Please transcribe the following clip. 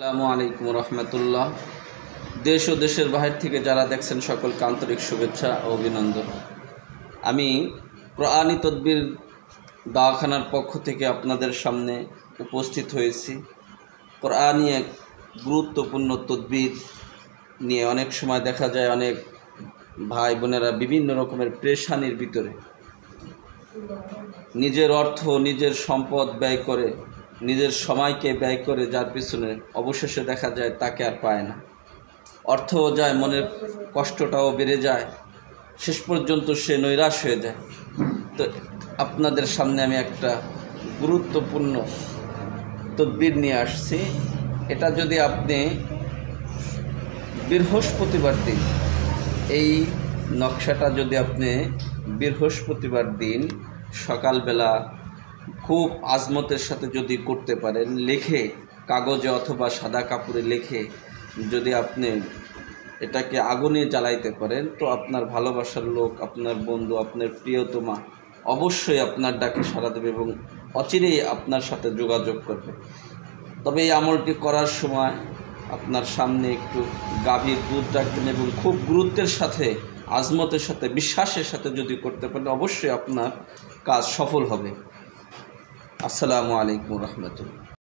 আসসালামু আলাইকুম রহমতুল্লাহ। দেশ ও দেশের বাহির থেকে যারা দেখছেন সকলকে আন্তরিক শুভেচ্ছা ও অভিনন্দন। আমি কোরআনী তদবির দাওয়াখানার পক্ষ থেকে আপনাদের সামনে উপস্থিত হয়েছি। কোরআনী এক গুরুত্বপূর্ণ তদবির নিয়ে অনেক সময় দেখা যায় অনেক ভাই বোনেরা বিভিন্ন রকমের পেরেশানির ভিতরে নিজের অর্থ নিজের সম্পদ ব্যয় করে, নিজের সময়কে ব্যয় করে যার পিছনে অবশেষে দেখা যায় তাকে আর পায় না। অর্থও যায়, মনের কষ্টটাও বেড়ে যায়, শেষ পর্যন্ত সে নৈরাশ হয়ে যায়। তো আপনাদের সামনে আমি একটা গুরুত্বপূর্ণ তদবির নিয়ে আসছি। এটা যদি আপনি বৃহস্পতিবার দিন, এই নকশাটা যদি আপনি বৃহস্পতিবার দিন সকালবেলা খুব আজমতের সাথে যদি করতে পারেন, লিখে কাগজে অথবা সাদা কাপড়ে লিখে যদি আপনি এটাকে আগুনে জ্বালাইতে পারেন, তো আপনার ভালোবাসার লোক, আপনার বন্ধু, আপনার প্রিয়তমা অবশ্যই আপনার ডাকে সাড়া দেবে এবং অচিরেই আপনার সাথে যোগাযোগ করবে। তবে এই আমলটি করার সময় আপনার সামনে একটু গাভীর দুধ রাখবেন এবং খুব গুরুত্বের সাথে, আজমতের সাথে, বিশ্বাসের সাথে যদি করতে পারেন অবশ্যই আপনার কাজ সফল হবে। আসসালামু আলাইকুম রহমতুল্লাহ।